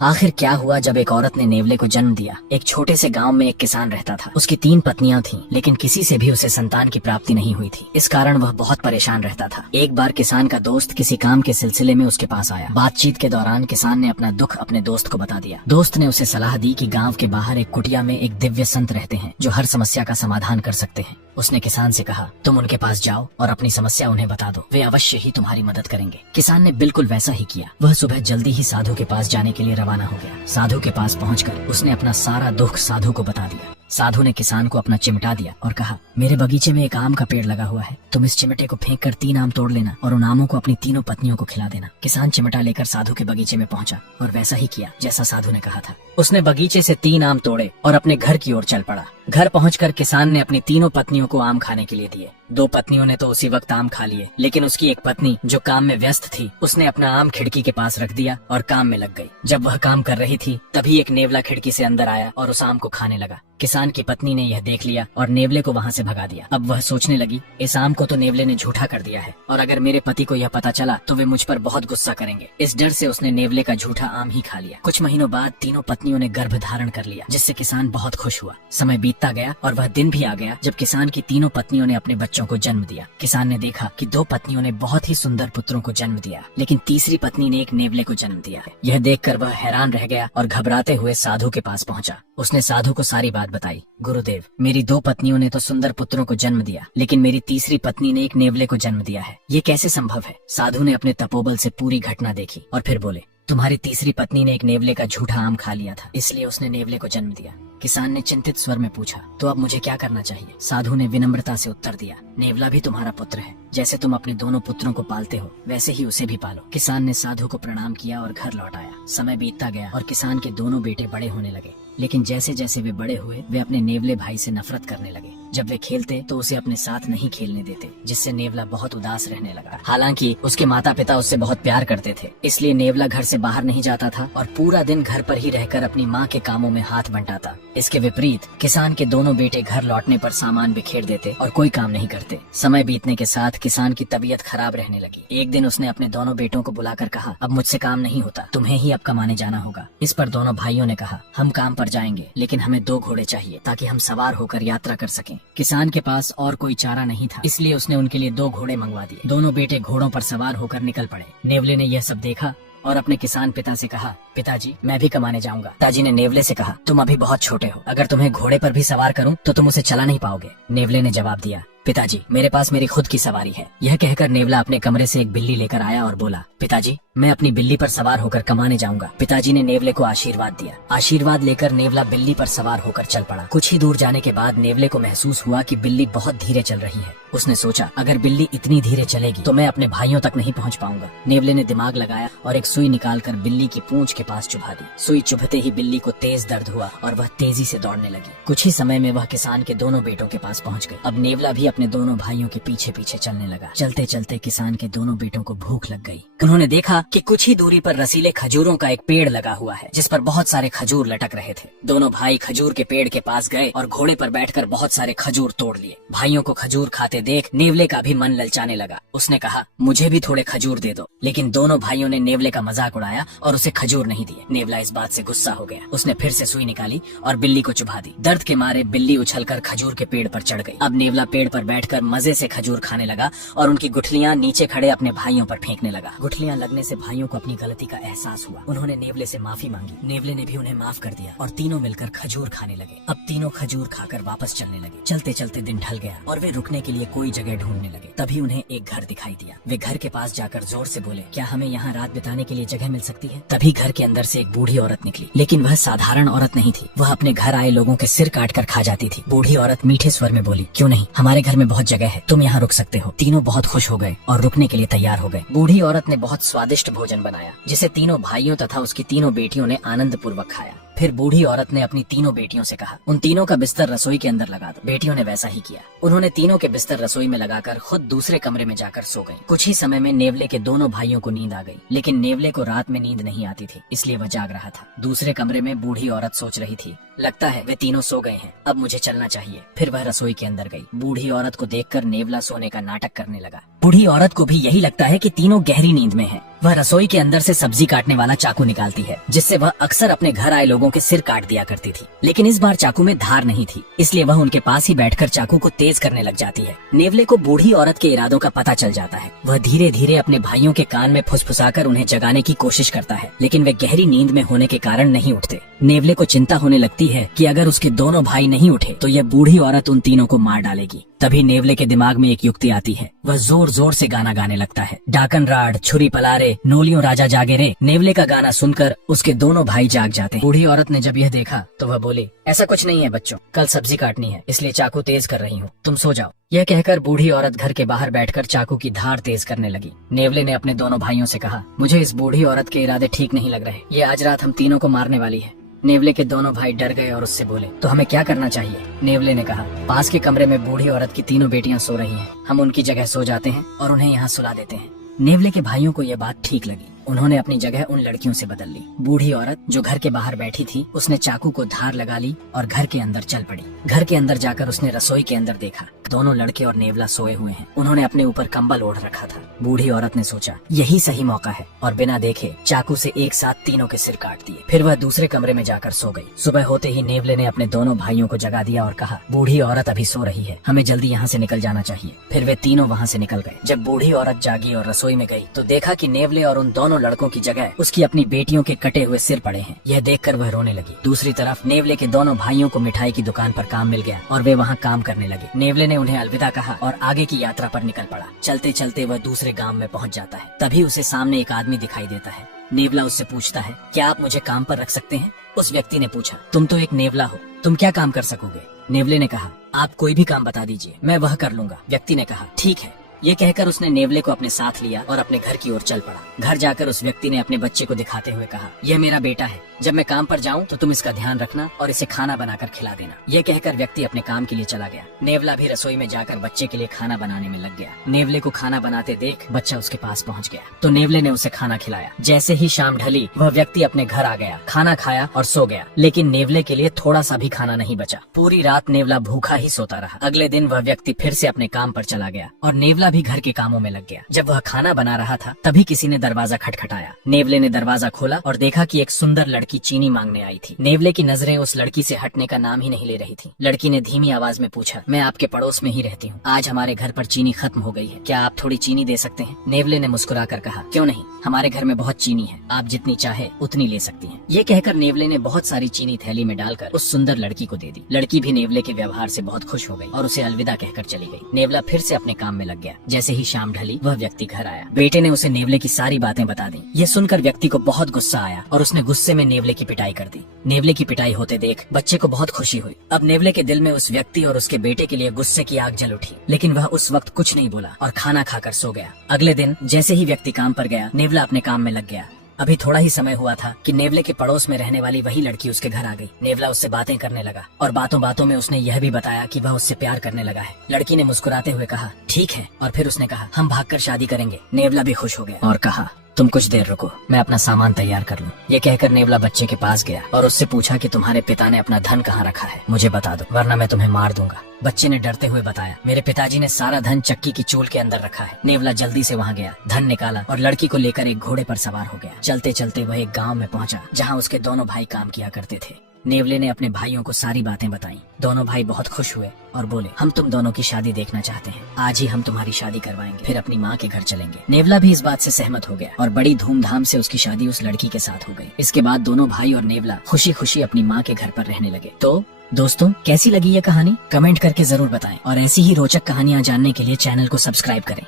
आखिर क्या हुआ जब एक औरत ने नेवले को जन्म दिया। एक छोटे से गांव में एक किसान रहता था। उसकी 3 पत्नियां थीं, लेकिन किसी से भी उसे संतान की प्राप्ति नहीं हुई थी। इस कारण वह बहुत परेशान रहता था। एक बार किसान का दोस्त किसी काम के सिलसिले में उसके पास आया। बातचीत के दौरान किसान ने अपना दुख अपने दोस्त को बता दिया। दोस्त ने उसे सलाह दी कि गाँव के बाहर एक कुटिया में एक दिव्य संत रहते हैं जो हर समस्या का समाधान कर सकते हैं। उसने किसान से कहा, तुम उनके पास जाओ और अपनी समस्या उन्हें बता दो, वे अवश्य ही तुम्हारी मदद करेंगे। किसान ने बिल्कुल वैसा ही किया। वह सुबह जल्दी ही साधु के पास जाने के लिए रवाना हो गया। साधु के पास पहुंचकर उसने अपना सारा दुख साधु को बता दिया। साधु ने किसान को अपना चिमटा दिया और कहा, मेरे बगीचे में एक आम का पेड़ लगा हुआ है, तुम इस चिमटे को फेंक कर 3 आम तोड़ लेना और उन आमों को अपनी तीनों पत्नियों को खिला देना। किसान चिमटा लेकर साधु के बगीचे में पहुंचा और वैसा ही किया जैसा साधु ने कहा था। उसने बगीचे से 3 आम तोड़े और अपने घर की ओर चल पड़ा। घर पहुंचकर किसान ने अपनी तीनों पत्नियों को आम खाने के लिए दिए। 2 पत्नियों ने तो उसी वक्त आम खा लिए, लेकिन उसकी एक पत्नी जो काम में व्यस्त थी, उसने अपना आम खिड़की के पास रख दिया और काम में लग गई। जब वह काम कर रही थी तभी एक नेवला खिड़की से अंदर आया और उस आम को खाने लगा। किसान की पत्नी ने यह देख लिया और नेवले को वहाँ से भगा दिया। अब वह सोचने लगी, इस आम को तो नेवले ने झूठा कर दिया है और अगर मेरे पति को यह पता चला तो वे मुझ पर बहुत गुस्सा करेंगे। इस डर से उसने नेवले का झूठा आम ही खा लिया। कुछ महीनों बाद तीनों पत्नियों ने गर्भ धारण कर लिया, जिससे किसान बहुत खुश हुआ। समय बीतता गया और वह दिन भी आ गया जब किसान की तीनों पत्नियों ने अपने बच्चों को जन्म दिया। किसान ने देखा कि 2 पत्नियों ने बहुत ही सुंदर पुत्रों को जन्म दिया, लेकिन तीसरी पत्नी ने एक नेवले को जन्म दिया है। यह देखकर वह हैरान रह गया और घबराते हुए साधु के पास पहुंचा। उसने साधु को सारी बात बताई। गुरुदेव, मेरी 2 पत्नियों ने तो सुंदर पुत्रों को जन्म दिया, लेकिन मेरी तीसरी पत्नी ने एक नेवले को जन्म दिया है। ये कैसे संभव है? साधु ने अपने तपोबल से पूरी घटना देखी और फिर बोले, तुम्हारी तीसरी पत्नी ने एक नेवले का झूठा आम खा लिया था, इसलिए उसने नेवले को जन्म दिया। किसान ने चिंतित स्वर में पूछा, तो अब मुझे क्या करना चाहिए? साधु ने विनम्रता से उत्तर दिया, नेवला भी तुम्हारा पुत्र है। जैसे तुम अपने दोनों पुत्रों को पालते हो, वैसे ही उसे भी पालो। किसान ने साधु को प्रणाम किया और घर लौट आया। समय बीतता गया और किसान के दोनों बेटे बड़े होने लगे, लेकिन जैसे जैसे वे बड़े हुए वे अपने नेवले भाई से नफरत करने लगे। जब वे खेलते तो उसे अपने साथ नहीं खेलने देते, जिससे नेवला बहुत उदास रहने लगा। हालांकि उसके माता पिता उससे बहुत प्यार करते थे, इसलिए नेवला घर से बाहर नहीं जाता था और पूरा दिन घर पर ही रहकर अपनी माँ के कामों में हाथ बंटाता। इसके विपरीत किसान के दोनों बेटे घर लौटने पर सामान बिखेर देते और कोई काम नहीं करते। समय बीतने के साथ किसान की तबीयत खराब रहने लगी। एक दिन उसने अपने दोनों बेटों को बुलाकर कहा, अब मुझसे काम नहीं होता, तुम्हें ही अब कमाने जाना होगा। इस पर दोनों भाइयों ने कहा, हम काम पर जाएंगे, लेकिन हमें 2 घोड़े चाहिए ताकि हम सवार होकर यात्रा कर सकें। किसान के पास और कोई चारा नहीं था, इसलिए उसने उनके लिए 2 घोड़े मंगवा दिए। दोनों बेटे घोड़ों पर सवार होकर निकल पड़े। नेवले ने यह सब देखा और अपने किसान पिता से कहा, पिताजी, मैं भी कमाने जाऊंगा। पिताजी ने नेवले से कहा, तुम अभी बहुत छोटे हो, अगर तुम्हें घोड़े पर भी सवार करूं तो तुम उसे चला नहीं पाओगे। नेवले ने जवाब दिया, पिताजी, मेरे पास मेरी खुद की सवारी है। यह कहकर नेवला अपने कमरे से एक बिल्ली लेकर आया और बोला, पिताजी, मैं अपनी बिल्ली पर सवार होकर कमाने जाऊंगा। पिताजी ने नेवले को आशीर्वाद दिया। आशीर्वाद लेकर नेवला बिल्ली पर सवार होकर चल पड़ा। कुछ ही दूर जाने के बाद नेवले को महसूस हुआ कि बिल्ली बहुत धीरे चल रही है। उसने सोचा, अगर बिल्ली इतनी धीरे चलेगी तो मैं अपने भाइयों तक नहीं पहुंच पाऊंगा। नेवले ने दिमाग लगाया और एक सुई निकालकर बिल्ली की पूंछ के पास चुभा दी। सुई चुभते ही बिल्ली को तेज दर्द हुआ और वह तेजी से दौड़ने लगी। कुछ ही समय में वह किसान के दोनों बेटों के पास पहुंच गई। अब नेवला भी अपने दोनों भाइयों के पीछे पीछे चलने लगा। चलते चलते किसान के दोनों बेटों को भूख लग गई। उन्होंने देखा कि कुछ ही दूरी पर रसीले खजूरों का एक पेड़ लगा हुआ है, जिस पर बहुत सारे खजूर लटक रहे थे। दोनों भाई खजूर के पेड़ के पास गए और घोड़े पर बैठकर बहुत सारे खजूर तोड़ लिए। भाइयों को खजूर खाते देख नेवले का भी मन ललचाने लगा। उसने कहा, मुझे भी थोड़े खजूर दे दो, लेकिन दोनों भाइयों ने नेवले का मजाक उड़ाया और उसे खजूर नहीं दिए। नेवला इस बात से गुस्सा हो गया। उसने फिर से सुई निकाली और बिल्ली को चुभा दी। दर्द के मारे बिल्ली उछलकर खजूर के पेड़ पर चढ़ गई। अब नेवला पेड़ पर बैठकर मजे से खजूर खाने लगा और उनकी गुठलियां नीचे खड़े अपने भाइयों पर फेंकने लगा। गुठलियां लगने से भाइयों को अपनी गलती का एहसास हुआ। उन्होंने नेवले से माफी मांगी। नेवले ने भी उन्हें माफ कर दिया और तीनों मिलकर खजूर खाने लगे। अब तीनों खजूर खाकर वापस चलने लगे। चलते चलते दिन ढल गया और वे रुकने के लिए कोई जगह ढूंढने लगे। तभी उन्हें एक घर दिखाई दिया। वे घर के पास जाकर जोर से बोले, क्या हमें यहाँ रात बिताने के लिए जगह मिल सकती है? तभी घर के अंदर से एक बूढ़ी औरत निकली, लेकिन वह साधारण औरत नहीं थी। वह अपने घर आए लोगों के सिर काट कर खा जाती थी। बूढ़ी औरत मीठे स्वर में बोली, क्यों नहीं, हमारे घर में बहुत जगह है, तुम यहाँ रुक सकते हो। तीनों बहुत खुश हो गए और रुकने के लिए तैयार हो गए। बूढ़ी औरत ने बहुत स्वादिष्ट भोजन बनाया, जिसे तीनों भाइयों तथा उसकी तीनों बेटियों ने आनंद पूर्वक खाया। फिर बूढ़ी औरत ने अपनी तीनों बेटियों से कहा, उन तीनों का बिस्तर रसोई के अंदर लगा दो। बेटियों ने वैसा ही किया। उन्होंने तीनों के बिस्तर रसोई में लगाकर खुद दूसरे कमरे में जाकर सो गईं। कुछ ही समय में नेवले के दोनों भाइयों को नींद आ गई, लेकिन नेवले को रात में नींद नहीं आती थी, इसलिए वह जाग रहा था। दूसरे कमरे में बूढ़ी औरत सोच रही थी, लगता है वे तीनों सो गए हैं, अब मुझे चलना चाहिए। फिर वह रसोई के अंदर गई। बूढ़ी औरत को देखकर नेवला सोने का नाटक करने लगा। बूढ़ी औरत को भी यही लगता है कि तीनों गहरी नींद में हैं। वह रसोई के अंदर से सब्जी काटने वाला चाकू निकालती है, जिससे वह अक्सर अपने घर आए लोगों के सिर काट दिया करती थी। लेकिन इस बार चाकू में धार नहीं थी, इसलिए वह उनके पास ही बैठकर चाकू को तेज करने लग जाती है। नेवले को बूढ़ी औरत के इरादों का पता चल जाता है। वह धीरे धीरे अपने भाइयों के कान में फुसफुसाकर उन्हें जगाने की कोशिश करता है, लेकिन वे गहरी नींद में होने के कारण नहीं उठते। नेवले को चिंता होने लगती है कि अगर उसके दोनों भाई नहीं उठे तो यह बूढ़ी औरत उन तीनों को मार डालेगी। तभी नेवले के दिमाग में एक युक्ति आती है। वह जोर जोर से गाना गाने लगता है। डाकन राड छुरी पलारे नोलियों राजा जागे रे। नेवले का गाना सुनकर उसके दोनों भाई जाग जाते हैं। बूढ़ी औरत ने जब यह देखा तो वह बोली, ऐसा कुछ नहीं है बच्चों, कल सब्जी काटनी है इसलिए चाकू तेज कर रही हूँ, तुम सो जाओ। यह कहकर बूढ़ी औरत घर के बाहर बैठकर चाकू की धार तेज करने लगी। नेवले ने अपने दोनों भाइयों से कहा, मुझे इस बूढ़ी औरत के इरादे ठीक नहीं लग रहे, ये आज रात हम तीनों को मारने वाली है। नेवले के दोनों भाई डर गए और उससे बोले, तो हमें क्या करना चाहिए? नेवले ने कहा, पास के कमरे में बूढ़ी औरत की तीनों बेटियां सो रही हैं, हम उनकी जगह सो जाते हैं और उन्हें यहाँ सुला देते हैं। नेवले के भाइयों को यह बात ठीक लगी। उन्होंने अपनी जगह उन लड़कियों से बदल ली। बूढ़ी औरत जो घर के बाहर बैठी थी, उसने चाकू को धार लगा ली और घर के अंदर चल पड़ी। घर के अंदर जाकर उसने रसोई के अंदर देखा, दोनों लड़के और नेवला सोए हुए हैं। उन्होंने अपने ऊपर कंबल ओढ़ रखा था। बूढ़ी औरत ने सोचा, यही सही मौका है, और बिना देखे चाकू से एक साथ तीनों के सिर काट दिए। फिर वह दूसरे कमरे में जाकर सो गई। सुबह होते ही नेवले ने अपने दोनों भाइयों को जगा दिया और कहा, बूढ़ी औरत अभी सो रही है, हमें जल्दी यहाँ से निकल जाना चाहिए। फिर वे तीनों वहाँ से निकल गए। जब बूढ़ी औरत जागी और रसोई में गई तो देखा कि नेवले और उन दोनों लड़कों की जगह उसकी अपनी बेटियों के कटे हुए सिर पड़े हैं। यह देखकर वह रोने लगी। दूसरी तरफ नेवले के दोनों भाइयों को मिठाई की दुकान पर काम मिल गया और वे वहाँ काम करने लगे। नेवले ने उन्हें अलविदा कहा और आगे की यात्रा पर निकल पड़ा। चलते चलते वह दूसरे गांव में पहुँच जाता है। तभी उसे सामने एक आदमी दिखाई देता है। नेवला उससे पूछता है, क्या आप मुझे काम पर रख सकते हैं? उस व्यक्ति ने पूछा, तुम तो एक नेवला हो, तुम क्या काम कर सकोगे? नेवले ने कहा, आप कोई भी काम बता दीजिए, मैं वह कर लूंगा। व्यक्ति ने कहा, ठीक है। ये कहकर उसने नेवले को अपने साथ लिया और अपने घर की ओर चल पड़ा। घर जाकर उस व्यक्ति ने अपने बच्चे को दिखाते हुए कहा, यह मेरा बेटा है, जब मैं काम पर जाऊं तो तुम इसका ध्यान रखना और इसे खाना बनाकर खिला देना। यह कहकर व्यक्ति अपने काम के लिए चला गया। नेवला भी रसोई में जाकर बच्चे के लिए खाना बनाने में लग गया। नेवले को खाना बनाते देख बच्चा उसके पास पहुंच गया तो नेवले ने उसे खाना खिलाया। जैसे ही शाम ढली वह व्यक्ति अपने घर आ गया, खाना खाया और सो गया। लेकिन नेवले के लिए थोड़ा सा भी खाना नहीं बचा। पूरी रात नेवला भूखा ही सोता रहा। अगले दिन वह व्यक्ति फिर से अपने काम पर चला गया और नेवला भी घर के कामों में लग गया। जब वह खाना बना रहा था तभी किसी ने दरवाजा खटखटाया। नेवले ने दरवाजा खोला और देखा कि एक सुंदर लड़की चीनी मांगने आई थी। नेवले की नजरें उस लड़की से हटने का नाम ही नहीं ले रही थी। लड़की ने धीमी आवाज में पूछा, मैं आपके पड़ोस में ही रहती हूँ, आज हमारे घर पर चीनी खत्म हो गई है, क्या आप थोड़ी चीनी दे सकते हैं? नेवले ने मुस्कुरा कर कहा, क्यों नहीं, हमारे घर में बहुत चीनी है, आप जितनी चाहे उतनी ले सकती हैं। ये कहकर नेवले ने बहुत सारी चीनी थैली में डालकर उस सुंदर लड़की को दे दी। लड़की भी नेवले के व्यवहार से बहुत खुश हो गई और उसे अलविदा कहकर चली गई। नेवला फिर से अपने काम में लग गया। जैसे ही शाम ढली वह व्यक्ति घर आया। बेटे ने उसे नेवले की सारी बातें बता दी। ये सुनकर व्यक्ति को बहुत गुस्सा आया और उसने गुस्से में नेवले की पिटाई कर दी। नेवले की पिटाई होते देख बच्चे को बहुत खुशी हुई। अब नेवले के दिल में उस व्यक्ति और उसके बेटे के लिए गुस्से की आग जल उठी, लेकिन वह उस वक्त कुछ नहीं बोला और खाना खाकर सो गया। अगले दिन जैसे ही व्यक्ति काम पर गया, नेवला अपने काम में लग गया। अभी थोड़ा ही समय हुआ था कि नेवले के पड़ोस में रहने वाली वही लड़की उसके घर आ गई। नेवला उससे बातें करने लगा और बातों बातों में उसने यह भी बताया कि वह उससे प्यार करने लगा है। लड़की ने मुस्कुराते हुए कहा, ठीक है, और फिर उसने कहा, हम भागकर शादी करेंगे। नेवला भी खुश हो गया और कहा, तुम कुछ देर रुको, मैं अपना सामान तैयार कर लूं। ये कहकर नेवला बच्चे के पास गया और उससे पूछा कि तुम्हारे पिता ने अपना धन कहाँ रखा है, मुझे बता दो, वरना मैं तुम्हें मार दूंगा। बच्चे ने डरते हुए बताया, मेरे पिताजी ने सारा धन चक्की की चूल के अंदर रखा है। नेवला जल्दी से वहाँ गया, धन निकाला और लड़की को लेकर एक घोड़े पर सवार हो गया। चलते चलते वह एक गाँव में पहुँचा जहाँ उसके दोनों भाई काम किया करते थे। नेवले ने अपने भाइयों को सारी बातें बताई। दोनों भाई बहुत खुश हुए और बोले, हम तुम दोनों की शादी देखना चाहते हैं, आज ही हम तुम्हारी शादी करवाएंगे, फिर अपनी माँ के घर चलेंगे। नेवला भी इस बात से सहमत हो गया और बड़ी धूमधाम से उसकी शादी उस लड़की के साथ हो गई। इसके बाद दोनों भाई और नेवला खुशी खुशी अपनी माँ के घर पर रहने लगे। तो दोस्तों, कैसी लगी ये कहानी? कमेंट करके जरूर बताएं और ऐसी ही रोचक कहानियाँ जानने के लिए चैनल को सब्सक्राइब करें।